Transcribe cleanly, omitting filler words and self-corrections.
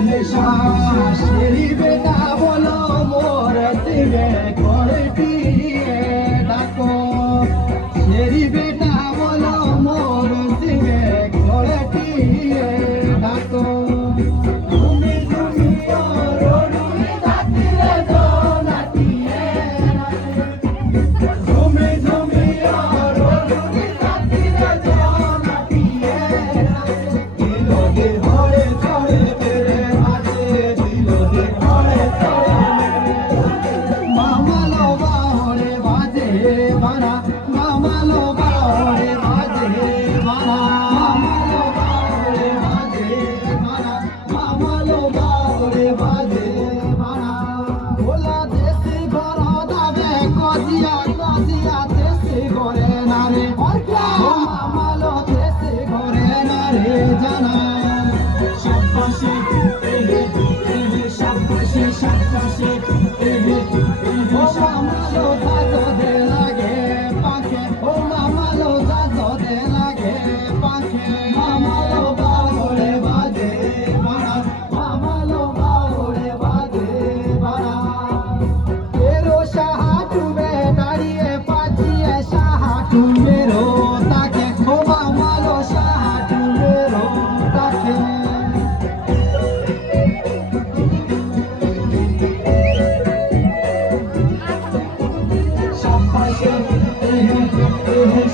শাশেরি বেটা বলো মোর দিবে করটি ডাকো শেরি বেটা বলো মোর দিবে করটি ডাকো তুমি তুমি রোডুনি দাতিরে দোনাটিয়ে তুমি তুমি রোডুনি দাতিরে দোনাটিয়ে দিলো দে হরে চড়ে তেরে আছে দিলো দে হরে চড়ে মামালো বাহরে বাজে বানা মামালো বাহরে বাজে বানা মামালো বাহরে বাজে বানা মামালো বাহরে বাজে বানা ওলা দেশি ঘর দাবে কজিয়া কজিয়া দেশি ঘরে না রে ও মামালো দেশি ঘরে না রে জানা শাবাশে এহে এহে শাবাশে শাবাশে এহে ও মামালো জাজো দে লাগে পাখে ও মামালো জাজো দে লাগে পাখে মামালো বাহরে বাজে বানা মামালো বাহরে বাজে বানা তেরো সাহাটুবে দাঁড়িয়ে পাচিয়ে সাহাটুবেরো তাকে ও মামালো সাহাটুবেরো তাকে শাবাশে এহে এহে